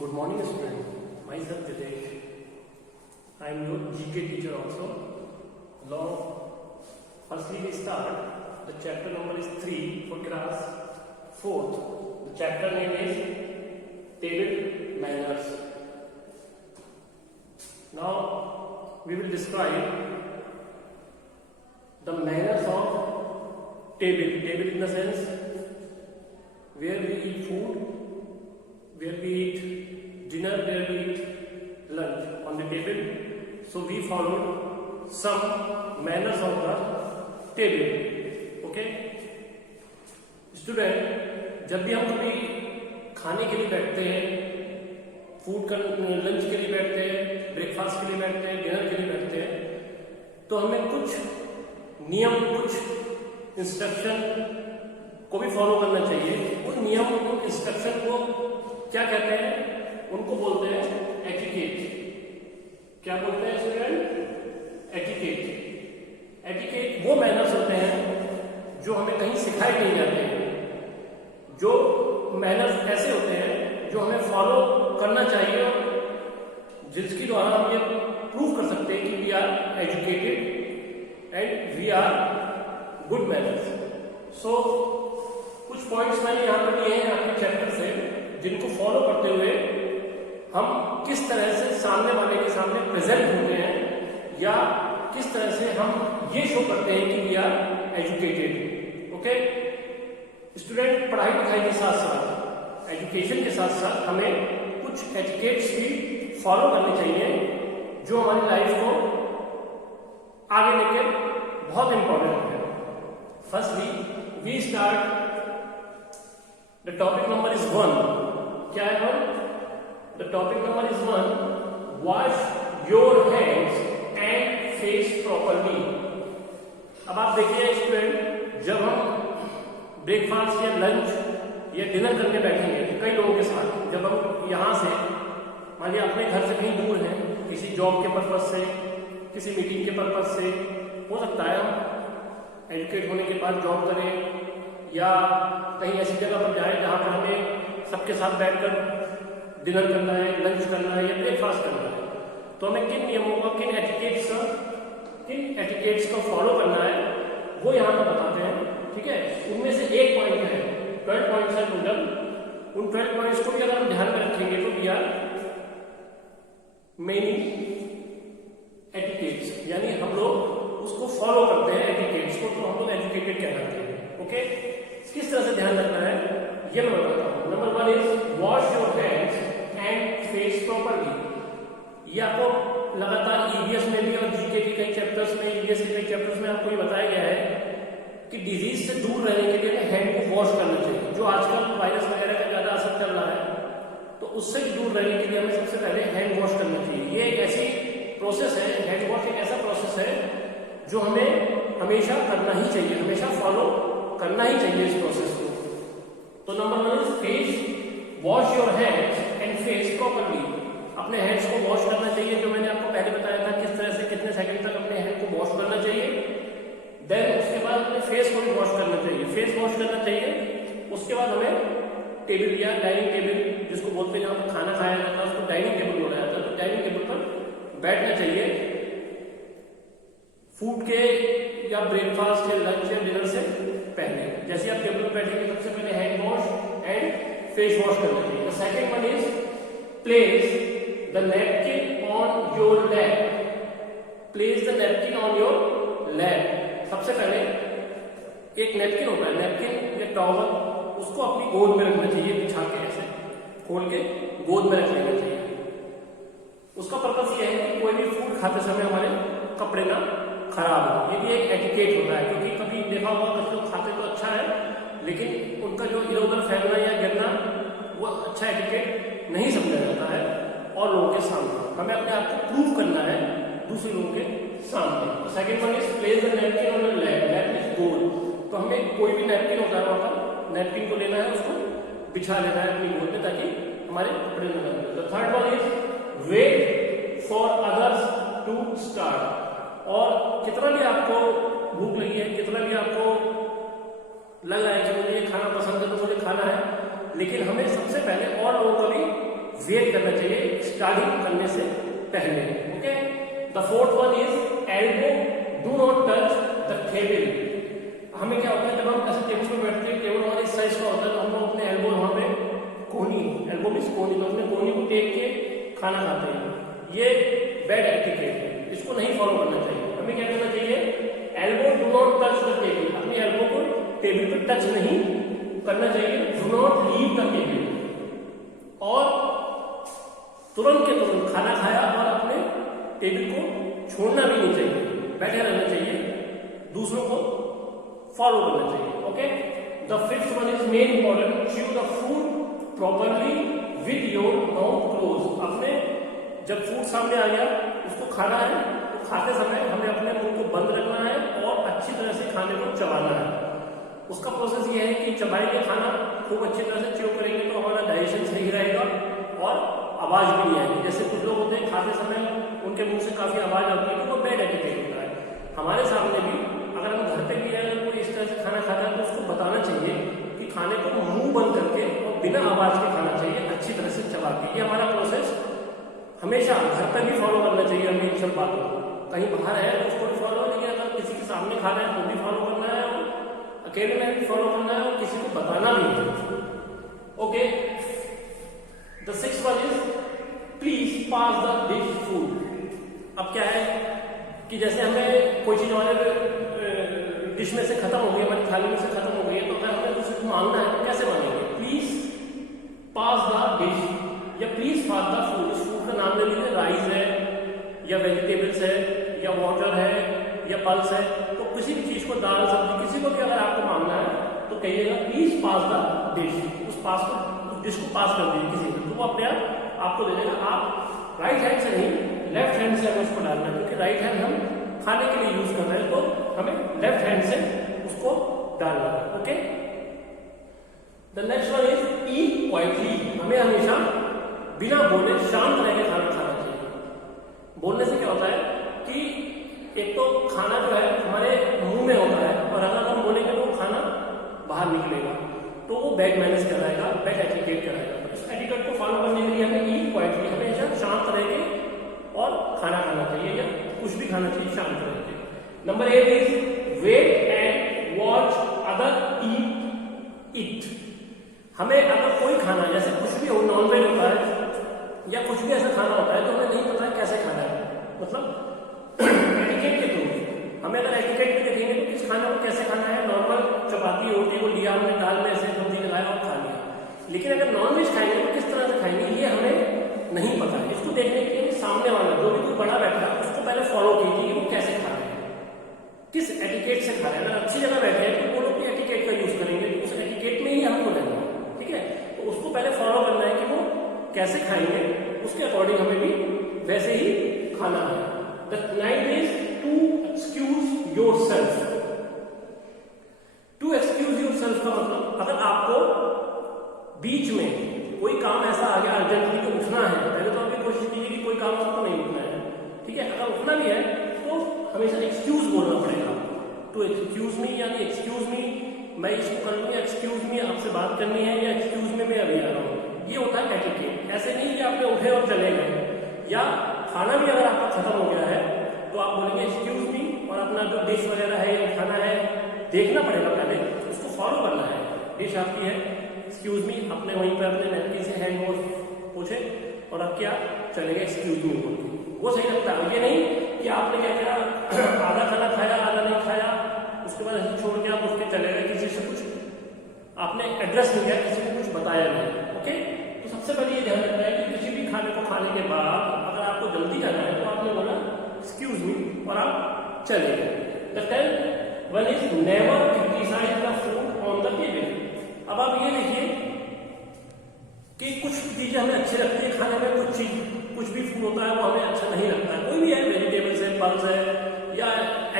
Good morning, student. Myself Jitesh. I am your GK teacher also. Now, firstly we start. The chapter number is 3 for class 4th. The chapter name is Table Manners. Now, we will describe the manners of table. Table in the sense where we eat food, where we eat dinner, where we eat lunch on the table. So we followed some manners of the table. Okay? Student, जब भी हम कभी खाने के लिए बैठते हैं, lunch के लिए बैठते हैं, ब्रेकफास्ट के लिए बैठते हैं, डिनर के लिए बैठते हैं, तो हमें कुछ नियम, कुछ इंस्ट्रक्शन को भी फॉलो करना चाहिए. उन नियम, उन इंस्ट्रक्शन को क्या कहते हैं? उनको बोलते हैं एटिकेट. क्या बोलते हैं स्टूडेंट? एटिकेट. एटिकेट वो मैनर्स होते हैं जो हमें कहीं सिखाए नहीं जाते हैं. जो मैनर्स ऐसे होते हैं जो हमें फॉलो करना चाहिए और जिसके द्वारा हम ये प्रूव कर सकते हैं कि we are educated and we are good manners. So कुछ पॉइंट्स मैंने यहाँ पर लिए हैं आपके चैप्टर से, जिनको फॉलो करते हुए हम किस तरह से सामने वाले के सामने प्रेजेंट होते हैं या किस तरह से हम ये शो करते हैं कि we are educated. Okay student, पढ़ाई लिखाई के साथ साथ, एजुकेशन के साथ साथ हमें कुछ एटिकेट्स भी फॉलो करने चाहिए जो हमारी लाइफ को आगे लेके बहुत इंपॉर्टेंट है. Firstly we start the topic number is 1. क्या है 1? The topic number is 1. Wash your hands and face properly. अब आप देखिए स्टूडेंट, जब हम ब्रेकफास्ट या लंच या डिनर करने बैठेंगे तो कई लोगों के साथ, जब हम यहाँ से मान लिया अपने घर से कहीं दूर हैं, किसी जॉब के पर्पज से, किसी मीटिंग के पर्पज से, हो सकता है हम एजुकेट होने के बाद जॉब करें या कहीं ऐसी जगह पर जाएं जहाँ पर हमें सबके साथ बैठकर डिनर करना है, लंच करना है या ब्रेकफास्ट करना है. तो हमें किन नियमों का, किन एटिकेट्स का फॉलो करना है वो यहाँ पर बताते हैं. ठीक है, उनमें से एक पॉइंट है, 12 पॉइंट्स है टोटल. उन 12 पॉइंट्स को भी अगर हम ध्यान में रखेंगे तो वी आर मेनी एटिकेट्स, यानी हम लोग उसको फॉलो करते हैं एटिकेट्स को, तो हम लोग एजुकेटेड कहलाते हैं. ओके, किस तरह से ध्यान रखना है ये मैं बताता हूँ. Number 1 is wash your hands and face properly. ये आपको लगातार ईवीएस में भी और जीके के कई चैप्टर्स में, ईवीएस के कई चैप्टर्स में आपको ये बताया गया है कि डिजीज से दूर रहने के लिए हैंड को वॉश करना चाहिए. जो आजकल वायरस वगैरह का ज्यादा असर चल रहा है, तो उससे दूर रहने के लिए हमें सबसे पहले हैंड वॉश करना चाहिए. ये एक ऐसी प्रोसेस है, हैंड वॉश एक ऐसा प्रोसेस है जो हमें हमेशा करना ही चाहिए, हमेशा फॉलो करना ही चाहिए इस प्रोसेस को. तो number 1 is face. Wash your hands and face properly. अपने हैंड्स को वॉश करना चाहिए, जो मैंने आपको पहले बताया था किस तरह से कितने सेकंड तक अपने हैंड को वॉश करना चाहिए. देन उसके बाद अपने फेस को भी वॉश करना चाहिए, फेस वॉश करना चाहिए. उसके बाद हमें टेबल या डाइनिंग टेबल जिसको बोलते हैं, जहाँ पर खाना खाया जाता है उसको डाइनिंग टेबल बोला जाता है, तो डाइनिंग टेबल पर बैठना चाहिए फूड के या ब्रेकफास्ट या लंच या डिनर से पहले. जैसे आप टेबल पर बैठेंगे सबसे पहले hand wash and face wash करना चाहिए. The second one is place the napkin on your lap. Place the napkin on your lap. सबसे पहले एक नैपकिन होता है, नैपकिन या टॉवल, उसको अपनी गोद में रखना चाहिए, बिछा के ऐसे खोल के गोद में रख लेना चाहिए. उसका पर्पस ये है कि कोई भी फूड खाते समय हमारे कपड़े ना खराब हो. ये भी एक एटिकेट होता है, क्योंकि कभी देखा होगा कुछ लोग खाते तो अच्छा है, लेकिन उनका जो इधर उधर फैलना या गिरना वो अच्छा एटिकेट नहीं समझा जाता है. और लोगों के सामने हमें अपने आप को प्रूव करना है दूसरे लोगों के सामने. Second one is place the napkin on your lap. Lap is गोल. तो हमें कोई भी नैपकिन होता है वहां पर, नैपकिन को लेना है, उसको बिछा लेना है अपनी गोद में ताकि हमारे कपड़े न लगे. The third one is wait for others to start. और कितना भी आपको भूख लगी है, कितना भी आपको लग रहा है कि मुझे ये खाना पसंद है तो मुझे खाना है, लेकिन हमें सबसे पहले और लोगों का भी वेट करना चाहिए स्टार्टिंग करने से पहले। Okay, the fourth one is elbow do not touch the table. हमें क्या होता है, जब हम ऐसे टेबल पर बैठते हैं, टेबल हमारे इस साइज का होता है, तो हम लोग अपने एल्बो वहां पे कोहनी, एल्बो मींस कोहनी, तो अपने कोहनी को टेक के खाना खाते हैं। ये बैड एटिकेट है, इसको नहीं फॉलो करना चाहिए। हमें क्या करना चाहिए, elbow do not touch the table, अपने एल्बो को टेबल पर टच नहीं करना चाहिए। Do not leave the table, और तुरंत के तुरंत खाना खाया और अपने टेबल को छोड़ना भी नहीं चाहिए, बैठे रहना चाहिए, दूसरों को फॉलो करना चाहिए। Okay, the fifth one is main important, chew the food properly with your mouth close. अपने जब फूड सामने आ गया, उसको खाना है, तो खाते समय हमें अपने मुंह को बंद रखना है और अच्छी तरह से खाने को चबाना है। उसका प्रोसेस ये है कि चबाएंगे खाना, खूब अच्छी तरह से च्यू करेंगे तो हमारा डाइजेशन सही रहेगा और आवाज भी नहीं आएगी। जैसे कुछ लोग होते हैं खाते समय उनके मुंह से काफी आवाज आती है, तो वो बैड एटिकेट होता है। हमारे सामने भी अगर हम घर पे भी अगर कोई इस तरह से खाना खाता है, तो उसको बताना चाहिए कि खाने को मुंह बंद करके और बिना आवाज के खाना चाहिए, अच्छी तरह से चबा के। ये हमारा प्रोसेस हमेशा घर पर भी फॉलो करना चाहिए हमें इन सब बातों को। कहीं बाहर है तो उसको भी फॉलो, लेकिन अगर किसी के सामने खाना है तो भी फॉलो करना है, और अकेले में भी फॉलो करना है, और किसी को बताना भी है। Okay, the sixth one is please pass the dish food. अब क्या है कि जैसे हमें कोई चीज हमारे डिश में से खत्म हो गई, हमारी थाली में से खत्म हो गई है, तो अगर हमें किसी को मांगना है तो कैसे मांगेंगे, प्लीज पास द डिश या प्लीज पास द फूड। इस फूड का नाम ले लीजिए, राइस है या वेजिटेबल्स है या वाटर है या पल्स है, तो किसी भी चीज को, दाल सब्जी, किसी को भी अगर आपको मांगना है तो कहिएगा प्लीज पास द डिश। उस पास को, उस डिश को पास कर दीजिए किसी को, तो वो अपने आप आपको दे देगा। आप राइट हैंड से नहीं, लेफ्ट हैंड से हमें उसको डालना है, क्योंकि राइट हैंड हम खाने के लिए यूज कर रहे हैं, तो हमें लेफ्ट हैंड से उसको डालना है। Okay, the next one is eat quietly. हमें हमेशा बिना बोले शांत रह के खाना खाना चाहिए। बोलने से क्या होता है कि एक तो खाना जो है हमारे मुंह में होता है, और अगर हम बोलेंगे तो खाना बाहर निकलेगा, तो वो बैड मैनेज कराएगा, बैड एटिकेट कराएगा। इस एटिकेट को फॉलो करने के लिए हमें ईट क्वाइटली, हमेशा शांत रह के और खाना खाना चाहिए, या कुछ भी खाना चाहिए शांत रह के। Number 8 is wait and watch other eat it. हमें अगर कोई खाना, जैसे कुछ भी हो, नॉनवेज होता है या कुछ भी ऐसा खाना होता है, तो हमें नहीं पता है कैसे खाना है, मतलब एटिकेट के थ्रू। हमें अगर एटिकेट में देखेंगे तो किस खाने को कैसे खाना है, नॉर्मल चपाती रोटी को लिया हमने, दाल में ऐसे सब्जी लगाया और खा लिया। लेकिन अगर नॉनवेज खाएंगे तो किस तरह से खाएंगे, ये हमें नहीं पता है। इसको देखने के लिए सामने वाला जो भी कोई बड़ा बैठा है, उसको पहले फॉलो कीजिए कि वो कैसे खा रहे हैं, किस एटिकेट से खा रहे हैं। अगर अच्छी जगह बैठे हैं तो वो लोग भी एटिकेट का यूज करेंगे, तो उस एटिकेट में ही हमको रहना है, ठीक है। तो उसको पहले फॉलो करना है कि वो कैसे खाएंगे, उसके अकॉर्डिंग हमें भी वैसे ही खाना है। The ninth is to excuse yourself. To excuse yourself का मतलब, अगर आपको बीच में कोई काम ऐसा आ गया अर्जेंटली तो उठना है, पहले तो आपकी कोशिश कीजिए कि कोई काम आपको नहीं उठना है, ठीक है। अगर उठना भी है तो हमेशा एक्सक्यूज बोलना पड़ेगा। टू एक्सक्यूज मी, यानी एक्सक्यूज मी मैं इसको कर लूँ, या एक्सक्यूज मी आपसे बात करनी है, या एक्सक्यूज मी मैं अभी आ रहा हूँ। ये होता है एटिकेट। ऐसे नहीं कि आपने उठे और चले गए, या खाना भी अगर आपका खत्म हो गया है तो आप बोलेंगे एक्सक्यूज मी, और अपना जो डिश वगैरह है या खाना है देखना पड़ेगा, पहले उसको फॉलो करना है। डिश आपकी है, एक्सक्यूज मी, अपने वहीं पर अपने नैपकिन से हैंड वॉश पूछे और अब क्या चले गए एक्सक्यूज मी बोल के, वो सही लगता है। ये नहीं कि आपने क्या किया, आधा खाना खाया आधा नहीं खाया, उसके बाद ऐसे छोड़ के आप उठ के चले गए, किसी से कुछ आपने एड्रेस नहीं किया, किसी को कुछ बताया नहीं। ओके, तो सबसे पहले ये ध्यान रखना है कि किसी भी खाने को खाने के बाद अगर आपको जल्दी जाना है तो आपने बोला एक्सक्यूज मी और आप चले गए। The tenth one is never criticise the food on the table. अब आप ये देखिए कि कुछ चीजें हमें अच्छी लगती है खाने में, कुछ भी फूड होता है वो हमें अच्छा नहीं लगता है। कोई भी है, वेजिटेबल्स है, पल्स है, या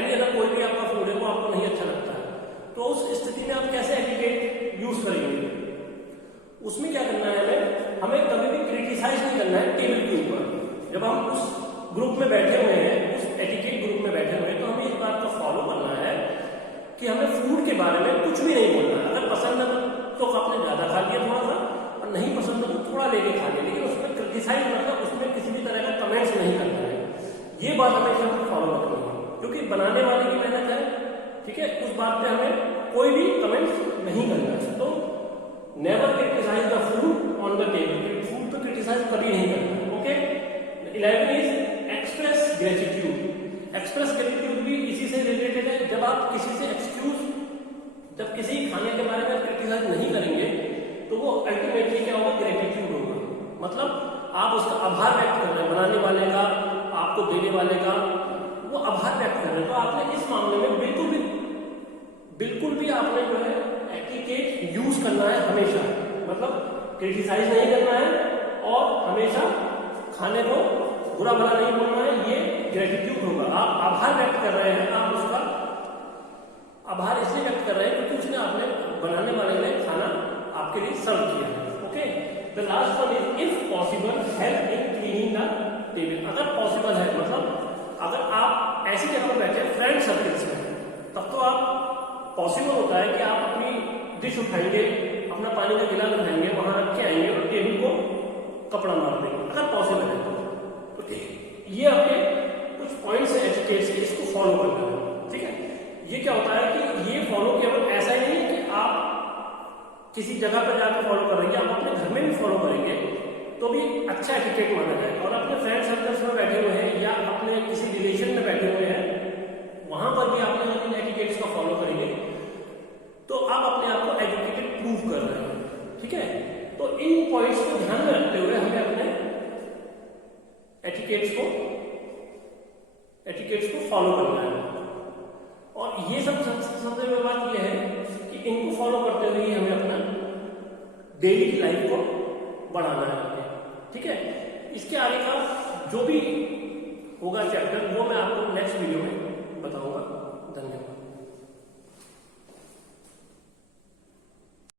एनी अदर कोई भी आपका फूड है वो आपको नहीं अच्छा लगता है, तो उस स्थिति में आप कैसे एटिकेट यूज करेंगे? उसमें क्या करना है, हमें कभी भी क्रिटिसाइज नहीं करना है टेबल के ऊपर। जब हम उस ग्रुप में बैठे हुए हैं, उस एटिकेट ग्रुप में बैठे हुए हैं, तो हमें इस बात को फॉलो करना है कि हमें फूड के बारे में कुछ भी नहीं बोलना है। अगर पसंद है तो आपने ज्यादा खा लिया थोड़ा सा, और नहीं पसंद है तो थोड़ा लेके खा लिया, लेकिन उसमें क्रिटिसाइज मतलब उसमें किसी भी तरह का कमेंट्स नहीं करना है, ये बात हमेशा हमें फॉलो रखनी है, क्योंकि बनाने वाले की मेहनत है, ठीक है, उस बात पे हमें कोई भी कमेंट्स नहीं करना है। तो never criticise the food on the table, food पे क्रिटिसाइज कभी नहीं करना। Okay, 11 is express gratitude. Express gratitude भी इसी से रिलेटेड है। जब आप किसी से जब किसी खाने के बारे में क्रिटिसाइज नहीं करेंगे तो वो अल्टीमेटली क्या होगा, ग्रेटिट्यूड होगा, मतलब आप उसका आभार व्यक्त कर रहे हैं, बनाने वाले का, आपको देने वाले का वो आभार व्यक्त कर रहे हैं। तो आपने इस मामले में बिल्कुल भी आपने जो है एटिकेट यूज करना है हमेशा, मतलब क्रिटिसाइज नहीं करना है और हमेशा खाने को बुरा भला नहीं बोलना है, ये ग्रेटिट्यूड होगा। आप आभार व्यक्त कर रहे हैं, आप उसका आभार इसलिए व्यक्त कर रहे हैं क्योंकि उसने आपने बनाने वाले ने खाना आपके लिए सर्व किया है। Okay, the last one is if possible help in cleaning the table. अगर पॉसिबल है, मतलब अगर आप ऐसी जगह पर बैठे फ्रेंड सर्कल्स में, तब तो आप पॉसिबल होता है कि आप अपनी डिश उठाएंगे, अपना पानी का गिलास उठाएंगे, वहां रख के आएंगे और टेबल को कपड़ा मार देंगे, अगर पॉसिबल है तो। ये आपके कुछ पॉइंट्स है एटिकेट्स के, इसको फॉलो करना है, ठीक है। ये क्या होता है कि ये फॉलो केवल ऐसा ही नहीं कि आप किसी जगह पर जाकर फॉलो कर रहे हैं, आप अपने घर में भी फॉलो करेंगे तो भी अच्छा एटिकेट माना जाएगा। और अपने फ्रेंड सर्कल्स में बैठे हुए हैं या अपने किसी रिलेशन में बैठे हुए हैं, वहां पर भी आप इन एटिकेट्स को फॉलो करेंगे तो आप अपने आप को एजुकेटेड प्रूव कर रहे हैं, ठीक है। तो इन पॉइंट्स को ध्यान में रखते हुए हमें अपने एटिकेट्स को फॉलो करना है। और ये सबसे बड़ी बात यह है कि इनको फॉलो करते हुए ही हमें अपना डेली की लाइफ को बढ़ाना है, ठीक है। इसके आगे का जो भी होगा चैप्टर